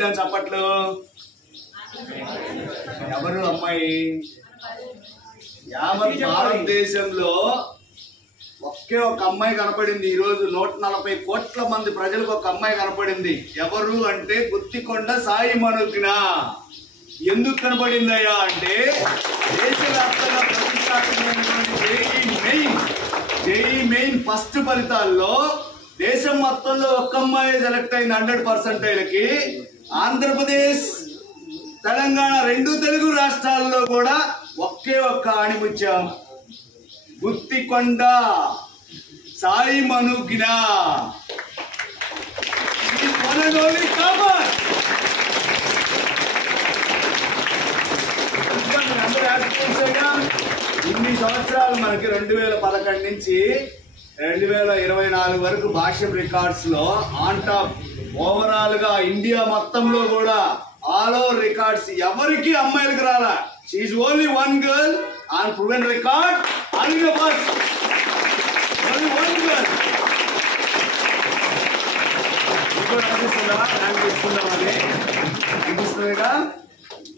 కొట్టాను చప్పట్లు. ఎవరు అమ్మాయి? యావత్ భారతదేశంలో ఒకే ఒక అమ్మాయి కనపడింది. ఈరోజు 140 కోట్ల మంది ప్రజలకు ఒక అమ్మాయి కనపడింది. ఎవరు అంటే గుత్తికొండ సాయి మనోజ్ఞ. ఎందుకు కనపడిందయ్యా అంటే దేశవ్యాప్తంగా ప్రతిష్టాత్మకమైనటువంటి జేఈ మెయిన్ ఫస్ట్ ఫలితాల్లో దేశం మొత్తంలో ఒక్క అమ్మాయి సెలెక్ట్ అయింది 100%కి. ఆంధ్రప్రదేశ్ తెలంగాణ 2 తెలుగు రాష్ట్రాల్లో కూడా ఒకే ఒక్క ఆణిముత్యం గుత్తికొండ సాయి మనోజ్ఞ. ఇన్ని సంవత్సరాలు మనకి 2011 నుంచి 2024 వరకు భాష్యం రికార్డ్స్ లో ఆన్ టాప్ ఓవరాల్ గా ఇండియా మొత్తంలో కూడా ఆల్ ఓవర్ రికార్డ్స్ ఎవరికి అమ్మాయిలకు రాలా. షీఈ్ only one girl on proven record. Only one girl. అనిపిస్తుందిగా.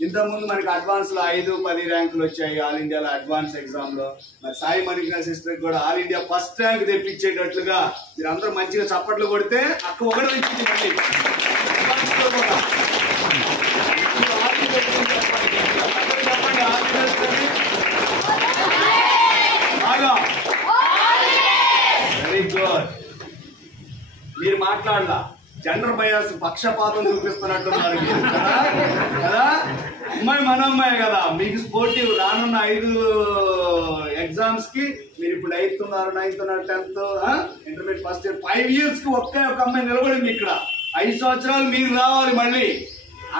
ఇంతకుముందు మనకి అడ్వాన్స్ లో 5-10 ర్యాంకులు వచ్చాయి ఆల్ ఇండియాలో అడ్వాన్స్ ఎగ్జామ్ లో. మరి సాయి మనోజ్ఞ సిస్టర్ కూడా ఆల్ ఇండియా ఫస్ట్ ర్యాంక్ తెప్పించేటట్లుగా మీరు అందరూ మంచిగా చప్పట్లు కొడితే అక్క ఒకటి తెచ్చింది. మళ్ళీ వెరీ గుడ్. మీరు మాట్లాడలా జెండర్ బయాస్ పక్షపాతం చూపిస్తున్నట్టున్నారు కదా. అమ్మాయి మన అమ్మాయి కదా. మీకు స్పోర్టివ్ రానున్న 5 ఎగ్జామ్స్ కి మీరు ఇప్పుడు 8th ఉన్నారు, 9th ఉన్నారు, 10th intermediate first year 5 years కి ఒక్క అమ్మాయి నిలబడింది ఇక్కడ. 5 సంవత్సరాలు మీరు రావాలి. మళ్ళీ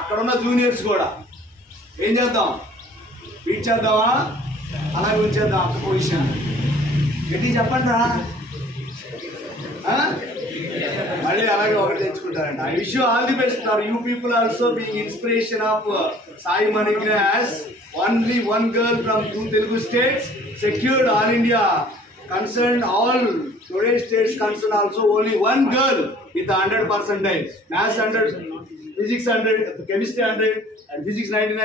అక్కడ ఉన్న జూనియర్స్ కూడా ఏం చేద్దాం? బీట్ చేద్దామా? అలాగే ఉంచేద్దాం అక్క పొజిషన్. ఎట్టి చెప్పండి రా. మళ్ళీ అలాగే ఒకటి తెచ్చుకుంటారంట. I wish you all the best. For you people also being inspiration of Sai Manojna as only one girl from 2 Telugu states secured all India concerned. All today states concerned also only one girl with 100%. Maths 100, physics 100, chemistry 100 and physics 99.